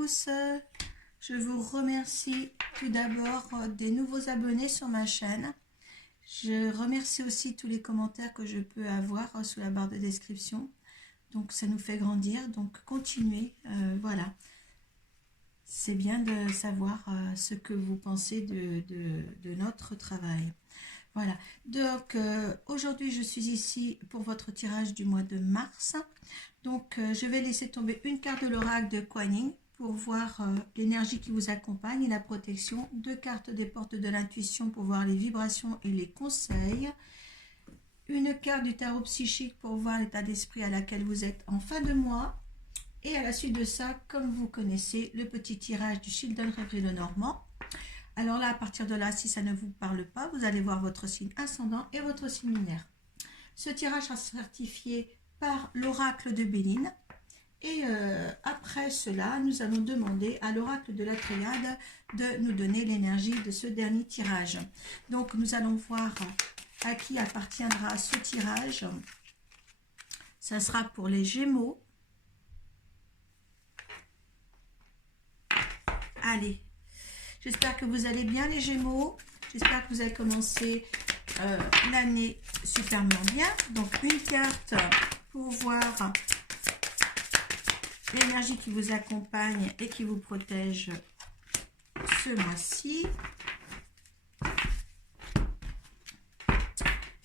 tous, je vous remercie tout d'abord des nouveaux abonnés sur ma chaîne. Je remercie aussi tous les commentaires que je peux avoir sous la barre de description. Donc ça nous fait grandir, donc continuez, voilà. C'est bien de savoir ce que vous pensez de notre travail. Voilà, donc aujourd'hui je suis ici pour votre tirage du mois de mars. Donc je vais laisser tomber une carte de l'oracle de Kuan Yin pour voir l'énergie qui vous accompagne et la protection. Deux cartes des portes de l'intuition pour voir les vibrations et les conseils. Une carte du tarot psychique pour voir l'état d'esprit à laquelle vous êtes en fin de mois. Et à la suite de ça, comme vous connaissez, le petit tirage du Children Rêverie de Normand. Alors là, à partir de là, si ça ne vous parle pas, vous allez voir votre signe ascendant et votre signe lunaire. Ce tirage sera certifié par l'oracle de Béline. Et après cela, nous allons demander à l'oracle de la Triade de nous donner l'énergie de ce dernier tirage. Donc, nous allons voir à qui appartiendra ce tirage. Ça sera pour les Gémeaux. Allez. J'espère que vous allez bien les Gémeaux. J'espère que vous avez commencé l'année superment bien. Donc une carte pour voir l'énergie qui vous accompagne et qui vous protège ce mois-ci.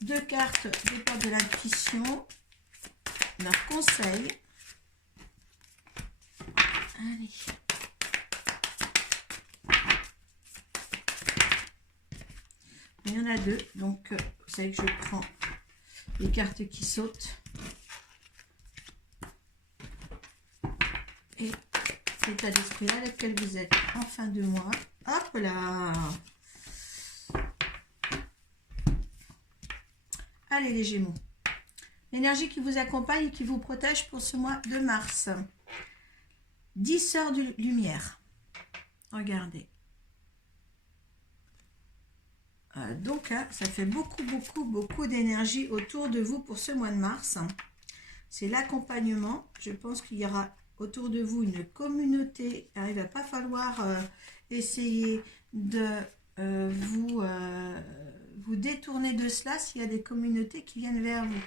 Deux cartes des portes de l'intuition. Leurs conseils. Allez. Il y en a deux, donc vous savez que je prends les cartes qui sautent. Et l'état d'esprit à lequel vous êtes en fin de mois. Hop là! Allez les Gémeaux. L'énergie qui vous accompagne et qui vous protège pour ce mois de mars. 10 sœurs de lumière. Regardez. Donc là, ça fait beaucoup d'énergie autour de vous pour ce mois de mars. C'est l'accompagnement. Je pense qu'il y aura autour de vous une communauté. Alors, il ne va pas falloir essayer de vous détourner de cela s'il y a des communautés qui viennent vers vous.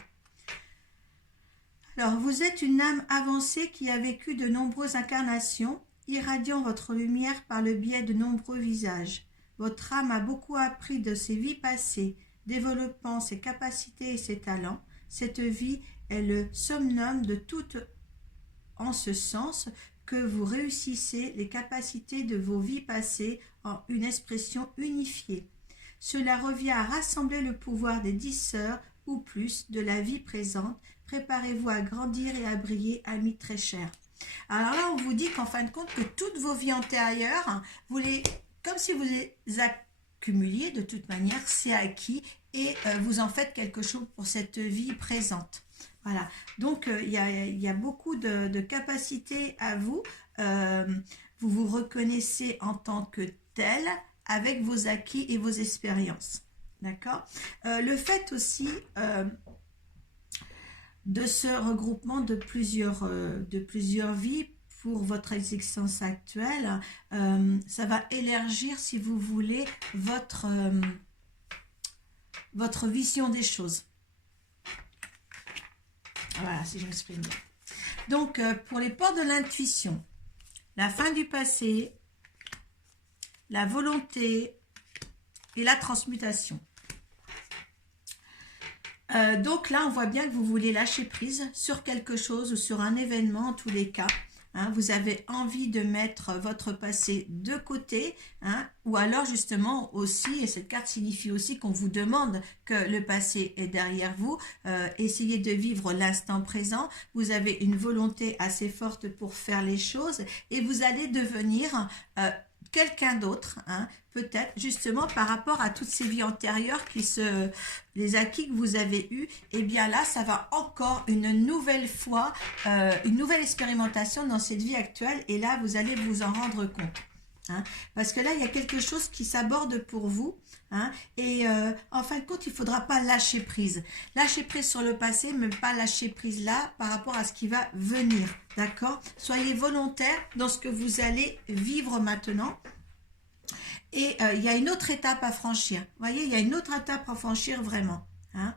Alors, vous êtes une âme avancée qui a vécu de nombreuses incarnations, irradiant votre lumière par le biais de nombreux visages. Votre âme a beaucoup appris de ses vies passées, développant ses capacités et ses talents. Cette vie est le summum de toutes, en ce sens que vous réussissez les capacités de vos vies passées en une expression unifiée. Cela revient à rassembler le pouvoir des 10 sœurs ou plus de la vie présente. Préparez-vous à grandir et à briller, amis très chers. Alors là, on vous dit qu'en fin de compte, que toutes vos vies antérieures, vous les... Comme si vous les accumuliez, de toute manière, c'est acquis et vous en faites quelque chose pour cette vie présente. Voilà, donc il y a beaucoup de capacités à vous. Vous vous reconnaissez en tant que tel avec vos acquis et vos expériences. D'accord ? Le fait aussi de ce regroupement de plusieurs vies pour votre existence actuelle, ça va élargir, si vous voulez, votre vision des choses. Voilà, si je m'exprime bien. Donc, pour les portes de l'intuition, la fin du passé, la volonté et la transmutation. Donc là, on voit bien que vous voulez lâcher prise sur quelque chose ou sur un événement en tous les cas. Hein, vous avez envie de mettre votre passé de côté, hein, ou alors justement aussi, et cette carte signifie aussi qu'on vous demande que le passé est derrière vous, essayez de vivre l'instant présent, vous avez une volonté assez forte pour faire les choses et vous allez devenir quelqu'un d'autre, hein, peut-être justement par rapport à toutes ces vies antérieures les acquis que vous avez eus, et bien là ça va encore une nouvelle fois, une nouvelle expérimentation dans cette vie actuelle, et là vous allez vous en rendre compte. Hein, parce que là, il y a quelque chose qui s'aborde pour vous. Hein, et en fin de compte, il ne faudra pas lâcher prise. Lâcher prise sur le passé, mais pas lâcher prise là par rapport à ce qui va venir. D'accord? Soyez volontaire dans ce que vous allez vivre maintenant. Et il y a une autre étape à franchir. Vous voyez, il y a une autre étape à franchir vraiment. Hein.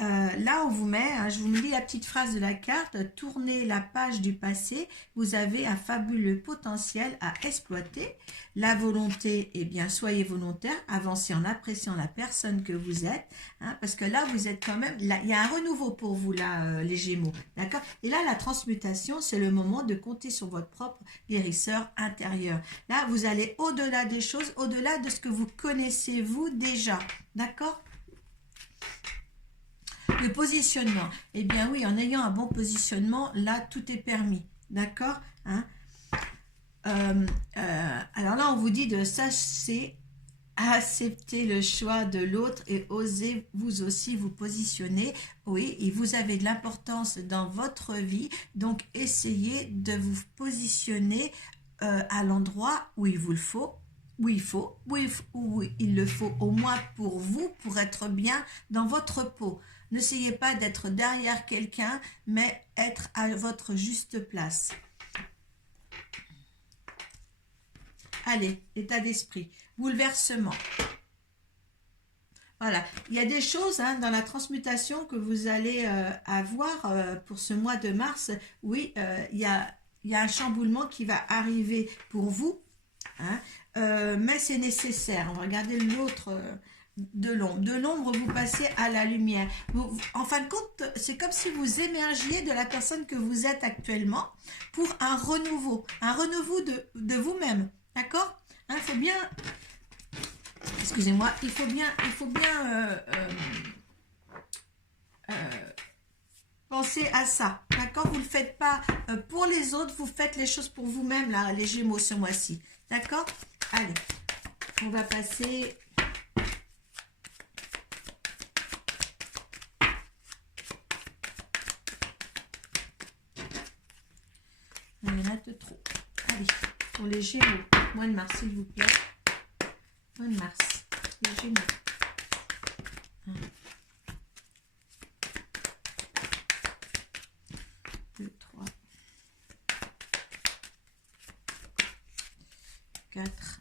Là, on vous met, hein, je vous lis la petite phrase de la carte, tournez la page du passé, vous avez un fabuleux potentiel à exploiter. La volonté, eh bien, soyez volontaire, avancez en appréciant la personne que vous êtes, hein, parce que là, vous êtes quand même, là, il y a un renouveau pour vous, là, les Gémeaux, d'accord? Et là, la transmutation, c'est le moment de compter sur votre propre guérisseur intérieur. Là, vous allez au-delà des choses, au-delà de ce que vous connaissez, vous, déjà, d'accord? Le positionnement, eh bien oui, en ayant un bon positionnement, là, tout est permis, d'accord, hein. Alors là, on vous dit de sachez accepter le choix de l'autre et osez vous aussi vous positionner. Oui, et vous avez de l'importance dans votre vie, donc essayez de vous positionner à l'endroit où il vous le faut, où il le faut au moins pour vous, pour être bien dans votre peau. N'essayez pas d'être derrière quelqu'un, mais être à votre juste place. Allez, état d'esprit, bouleversement. Voilà, il y a des choses hein, dans la transmutation que vous allez avoir pour ce mois de mars. Oui, il y a un chamboulement qui va arriver pour vous, hein, mais c'est nécessaire. On va regarder l'autre de l'ombre. De l'ombre, vous passez à la lumière. En fin de compte, c'est comme si vous émergiez de la personne que vous êtes actuellement pour un renouveau de vous-même. D'accord? Il faut bien, excusez-moi, il faut bien penser à ça. D'accord? Vous ne le faites pas pour les autres, vous faites les choses pour vous-même, là, les Gémeaux, ce mois-ci. D'accord? Allez, on va passer. Il y en a de trop. Allez, pour les Gémeaux, mois de mars, s'il vous plaît. Mois de mars, les Gémeaux. 1, 2, 3, 4.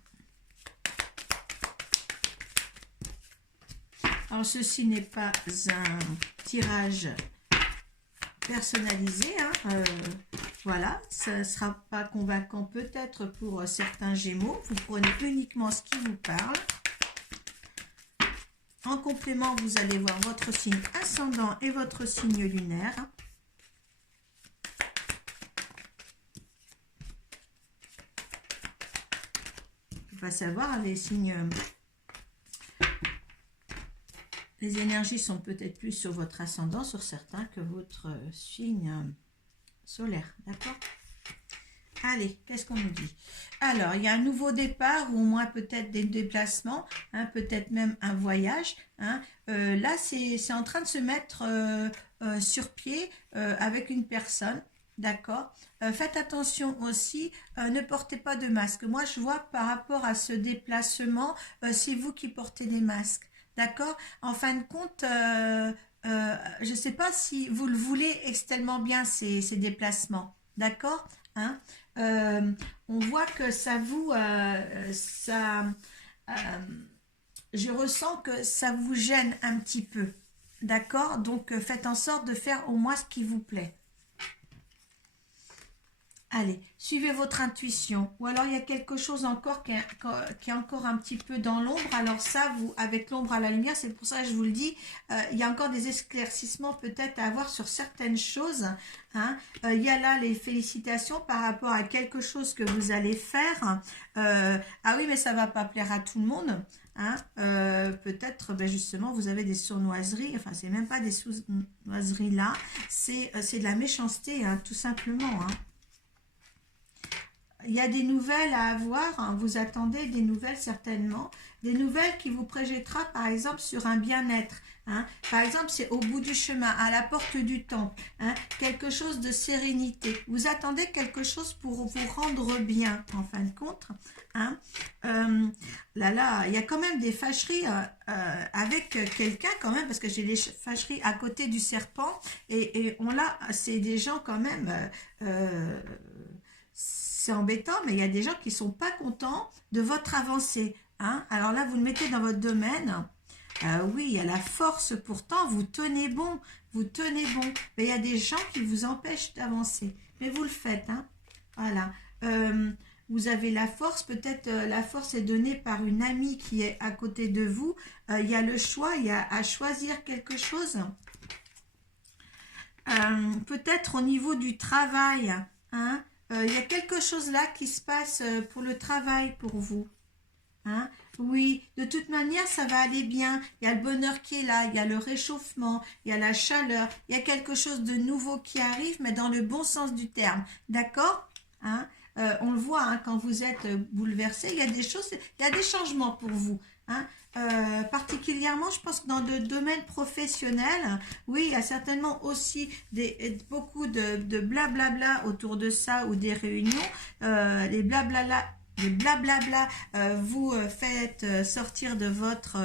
Alors, ceci n'est pas un tirage personnalisé, hein, voilà, ça ne sera pas convaincant peut-être pour certains Gémeaux. Vous prenez uniquement ce qui vous parle. En complément, vous allez voir votre signe ascendant et votre signe lunaire. Il faut savoir, les signes, les énergies sont peut-être plus sur votre ascendant, sur certains, que votre signe solaire, d'accord? Allez, qu'est-ce qu'on nous dit? Alors, il y a un nouveau départ, ou au moins peut-être des déplacements, hein, peut-être même un voyage. Hein. Là, c'est en train de se mettre sur pied avec une personne, d'accord? Faites attention aussi, ne portez pas de masque. Moi, je vois par rapport à ce déplacement, c'est vous qui portez des masques, d'accord? En fin de compte, je ne sais pas si vous le voulez tellement bien, ces déplacements, d'accord, hein? On voit que ça vous... je ressens que ça vous gêne un petit peu, d'accord? Donc, faites en sorte de faire au moins ce qui vous plaît. Allez, suivez votre intuition. Ou alors, il y a quelque chose encore qui est encore un petit peu dans l'ombre. Alors ça, vous, avec l'ombre à la lumière, c'est pour ça que je vous le dis, il y a encore des éclaircissements peut-être à avoir sur certaines choses. Hein. Il y a là les félicitations par rapport à quelque chose que vous allez faire. Ah oui, mais ça ne va pas plaire à tout le monde. Hein. Peut-être, ben justement, vous avez des sournoiseries. Enfin, c'est même pas des sournoiseries là. C'est de la méchanceté, hein, tout simplement. Hein. il y a des nouvelles à avoir, hein, vous attendez des nouvelles certainement, des nouvelles qui vous projettera par exemple sur un bien-être. Hein. Par exemple, c'est au bout du chemin, à la porte du temple, hein, quelque chose de sérénité. Vous attendez quelque chose pour vous rendre bien, en fin de compte. Hein. Là, il y a quand même des fâcheries avec quelqu'un quand même, parce que j'ai des fâcheries à côté du serpent, et on l'a, c'est des gens quand même... c'est embêtant, mais il y a des gens qui ne sont pas contents de votre avancée. Hein. Alors là, vous le mettez dans votre domaine. Oui, il y a la force, pourtant, vous tenez bon. Mais il y a des gens qui vous empêchent d'avancer. Mais vous le faites. Hein. Voilà. Vous avez la force, peut-être la force est donnée par une amie qui est à côté de vous. Il y a le choix, il y a à choisir quelque chose. Peut-être au niveau du travail. Hein. Il y a quelque chose là qui se passe pour le travail pour vous. Hein? Oui, de toute manière, ça va aller bien. Il y a le bonheur qui est là, il y a le réchauffement, il y a la chaleur, il y a quelque chose de nouveau qui arrive, mais dans le bon sens du terme. D'accord? Hein? On le voit hein, quand vous êtes bouleversé, il y a des choses, il y a des changements pour vous. Hein? Particulièrement, je pense que dans le domaine professionnel, oui, il y a certainement aussi beaucoup de blablabla autour de ça ou des réunions. Les blablabla vous faites sortir de votre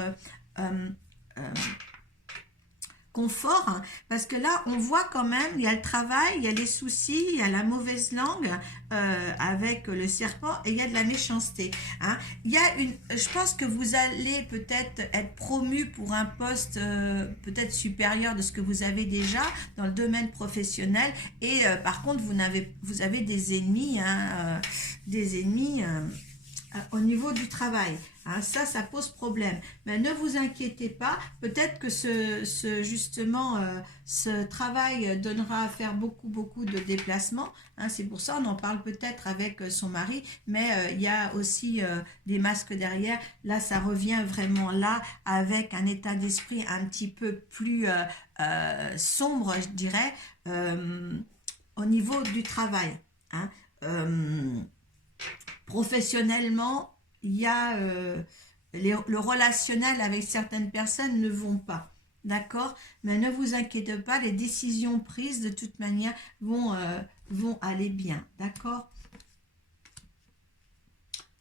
confort, hein, parce que là, on voit quand même, il y a le travail, il y a les soucis, il y a la mauvaise langue avec le serpent et il y a de la méchanceté. Hein. Il y a je pense que vous allez peut-être être promu pour un poste peut-être supérieur de ce que vous avez déjà dans le domaine professionnel et par contre, vous avez des ennemis, hein, au niveau du travail. Hein, ça pose problème. Mais ne vous inquiétez pas, peut-être que justement, ce travail donnera à faire beaucoup de déplacements. Hein, c'est pour ça, on en parle peut-être avec son mari, mais il y a aussi des masques derrière. Là, ça revient vraiment là, avec un état d'esprit un petit peu plus sombre, je dirais, au niveau du travail. Hein. Professionnellement, il y a le relationnel avec certaines personnes ne vont pas, d'accord? Mais ne vous inquiétez pas, les décisions prises de toute manière vont aller bien, d'accord?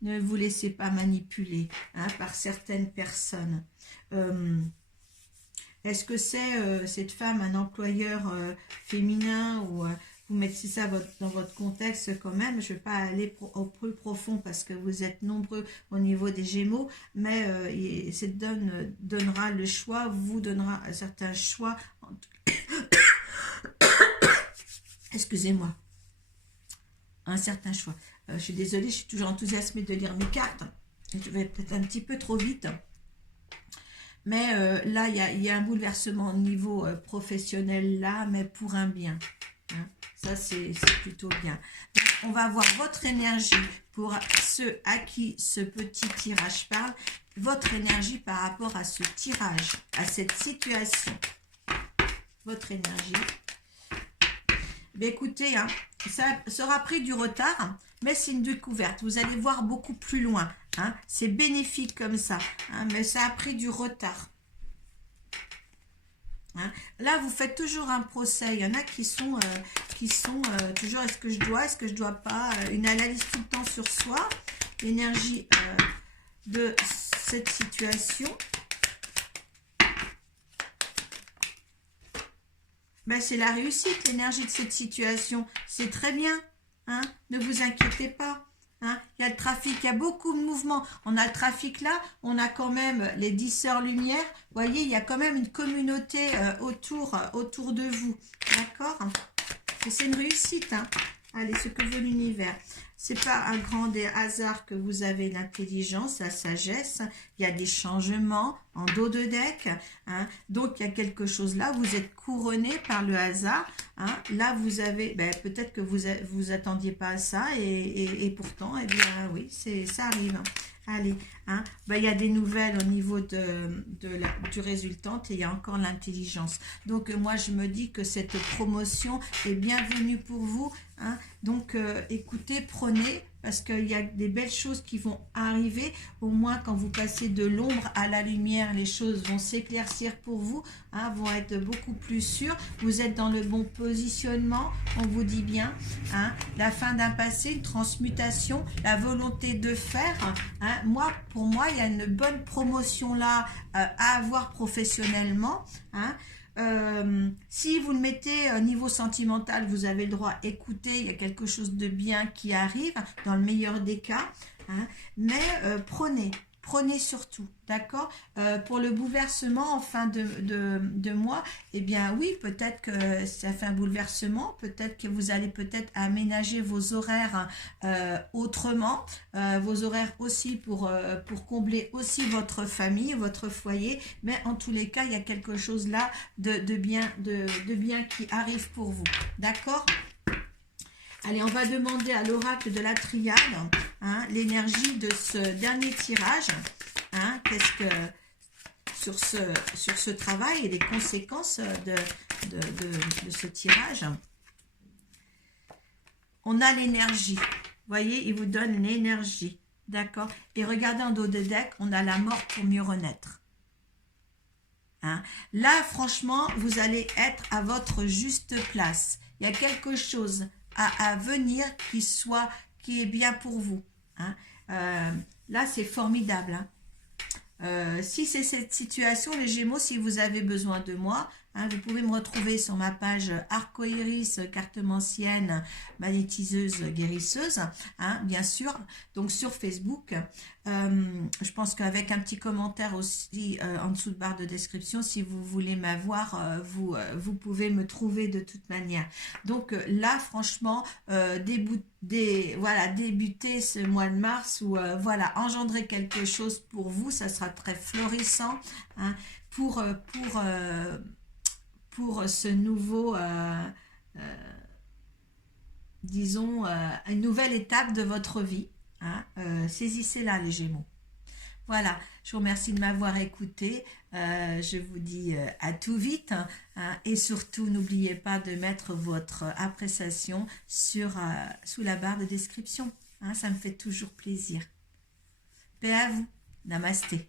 Ne vous laissez pas manipuler hein, par certaines personnes. Est-ce que c'est cette femme un employeur féminin ou vous mettez ça dans votre contexte quand même. Je ne vais pas aller au plus profond parce que vous êtes nombreux au niveau des Gémeaux, mais cette donnera le choix, vous donnera un certain choix. Excusez-moi. Un certain choix. Je suis désolée, je suis toujours enthousiasmée de lire mes cartes. Je vais peut-être un petit peu trop vite. Mais là, il y a un bouleversement au niveau professionnel là, mais pour un bien. Hein. Ça, c'est plutôt bien. Donc, on va voir votre énergie pour ceux à qui ce petit tirage parle. Votre énergie par rapport à ce tirage, à cette situation. Votre énergie. Bien, écoutez, hein, ça sera pris du retard, mais c'est une découverte. Vous allez voir beaucoup plus loin. Hein. C'est bénéfique comme ça, hein, mais ça a pris du retard. Hein. Là, vous faites toujours un procès. Il y en a qui sont toujours est-ce que je dois pas, une analyse tout le temps sur soi, l'énergie de cette situation. Ben, c'est la réussite, l'énergie de cette situation. C'est très bien. Hein. Ne vous inquiétez pas. Hein, il y a le trafic, il y a beaucoup de mouvements. On a le trafic là, on a quand même les 10 sœurs lumière. Vous voyez, il y a quand même une communauté autour de vous. D'accord? C'est une réussite. Hein. Allez, ce que veut l'univers. C'est pas un grand hasard que vous avez l'intelligence, la sagesse. Il y a des changements en dos de deck. Hein. Donc, il y a quelque chose là. Vous êtes couronné par le hasard. Hein. Là, vous avez... peut-être que vous attendiez pas à ça. Et pourtant, eh bien, oui, ça arrive. Allez, hein. Il y a des nouvelles au niveau du résultant et il y a encore l'intelligence. Donc, moi, je me dis que cette promotion est bienvenue pour vous. Hein. Donc, écoutez, prenez parce qu'il y a des belles choses qui vont arriver. Au moins, quand vous passez de l'ombre à la lumière, les choses vont s'éclaircir pour vous, hein, vont être beaucoup plus sûres. Vous êtes dans le bon positionnement, on vous dit bien. Hein, la fin d'un passé, une transmutation, la volonté de faire. Hein, pour moi, il y a une bonne promotion là à avoir professionnellement. Hein. Si vous le mettez niveau sentimental, vous avez le droit d'écouter, il y a quelque chose de bien qui arrive, dans le meilleur des cas, hein, mais prenez surtout, d'accord. Pour le bouleversement en fin de mois, eh bien oui, peut-être que ça fait un bouleversement, peut-être que vous allez peut-être aménager vos horaires autrement, vos horaires aussi pour combler aussi votre famille, votre foyer, mais en tous les cas, il y a quelque chose là de bien qui arrive pour vous, d'accord. Allez, on va demander à l'oracle de la triade, hein, l'énergie de ce dernier tirage, hein, qu'est-ce que sur ce travail et les conséquences de ce tirage. On a l'énergie, vous voyez, il vous donne l'énergie, d'accord. Et regardez en dos de deck, on a la mort pour mieux renaître. Hein. Là, franchement, vous allez être à votre juste place. Il y a quelque chose à venir qui est bien pour vous. Hein. Là, c'est formidable. Hein. Si c'est cette situation, les Gémeaux, si vous avez besoin de moi, hein, vous pouvez me retrouver sur ma page Arcoiris, cartomancienne, magnétiseuse, guérisseuse, hein, bien sûr, donc sur Facebook. Je pense qu'avec un petit commentaire aussi en dessous de barre de description, si vous voulez m'avoir, vous pouvez me trouver de toute manière. Donc là, franchement, débuter ce mois de mars ou voilà, engendrer quelque chose pour vous, ça sera très florissant, hein, pour ce nouveau, disons, une nouvelle étape de votre vie. Hein, saisissez-la, les Gémeaux. Voilà, je vous remercie de m'avoir écouté. Je vous dis à tout vite. Hein, et surtout, n'oubliez pas de mettre votre appréciation sous la barre de description. Hein, ça me fait toujours plaisir. Paix à vous. Namasté.